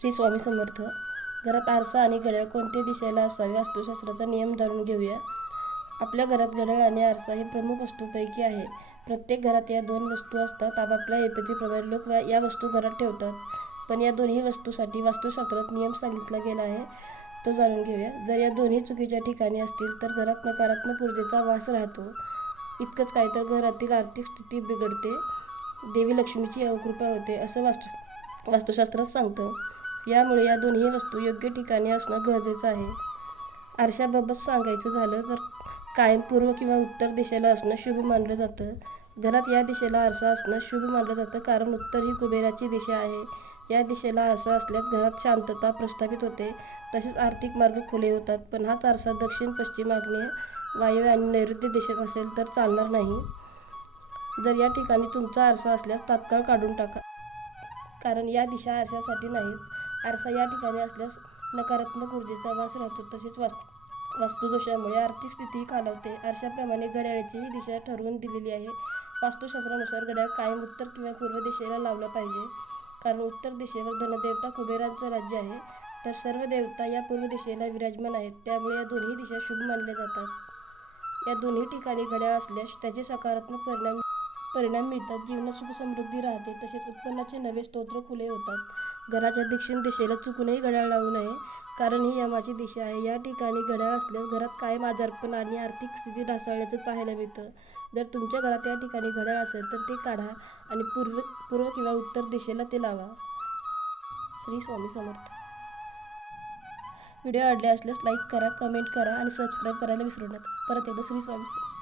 श्री स्वामी समर्थ. घरात आरसा आणि घड्याळ कोणत्या दिशेला असावे वास्तुशास्त्राचा नियम जाणून घेऊया. आपल्या घरात घड्याळ आणि आरसा हे प्रमुख वस्तूपैकी आहे. प्रत्येक घरात या दोन वस्तू असतात. आपापल्या एपतीप्रमाणे लोक या- या वस्तू घरात ठेवतात. पण या दोन्ही वस्तूसाठी वास्तुशास्त्रात नियम सांगितला गेला आहे तो जाणून घेऊया. जर या दोन्ही चुकीच्या ठिकाणी असतील तर घरात नकारात्मक ऊर्जेचा वास राहतो. इतकंच काय तर घरातील आर्थिक स्थिती बिघडते. देवी लक्ष्मीची अवकृपा होते असं वास्तु वास्तुशास्त्रात सांगतं. यामुळे या दोन्ही वस्तू योग्य ठिकाणी असणं गरजेचं आहे. आरशाबाबत सांगायचं झालं तर कायम पूर्व किंवा उत्तर दिशेला असणं शुभ मानलं जातं. घरात या दिशेला आरसा असणं शुभ मानलं जातं कारण उत्तर ही कुबेराची दिशा आहे. या दिशेला आरसा असल्यास घरात शांतता प्रस्थापित होते. तसेच आर्थिक मार्ग खुले होतात. पण हाच आरसा दक्षिण पश्चिम आग्नेय वायव्य आणि नैऋत्य दिशेत असेल तर चालणार नाही. जर या ठिकाणी तुमचा आरसा असल्यास तात्काळ काढून टाका. कारण या दिशा आरशासाठी नाहीत. आरसा या ठिकाणी असल्यास नकारात्मक ऊर्जेचा वास राहतो तसेच वास्तू वास्तुदोषामुळे आर्थिक स्थिती खालावते आरशाप्रमाणे घड्याळाचीही दिशा ठरवून दिलेली आहे. वास्तुशास्त्रानुसार घड्याळ कायम उत्तर किंवा पूर्व दिशेला लावलं पाहिजे. कारण उत्तर दिशेवर धनदेवता कुबेरांचं राज्य आहे. तर सर्व देवता या पूर्व दिशेला विराजमान आहेत. त्यामुळे या दोन्ही दिशा शुभ मानल्या जातात. या दोन्ही ठिकाणी घड्याळ असल्यास त्याचे सकारात्मक परिणाम परिणाम मिळतात. जीवनात सुखसमृद्धी राहते. तसेच उत्पन्नाचे नवे स्तोत्र खुले होतात. घराच्या दक्षिण दिशेला चुकूनही घड्याळ लावू नये. कारण ही यमाची दिशा आहे. या ठिकाणी घड्याळ असल्यास घरात कायम आजारपण आणि आर्थिक स्थिती ढासळल्याचं पाहायला मिळतं. जर तुमच्या घरात या ठिकाणी घड्याळ असेल तर ते काढा आणि पूर्व पूर्व किंवा उत्तर दिशेला ते लावा. श्री स्वामी समर्थ. व्हिडिओ आवडले असल्यास लाईक करा कमेंट करा आणि सबस्क्राईब करायला विसरू नका. परत एकदा श्री स्वामी समर्थ.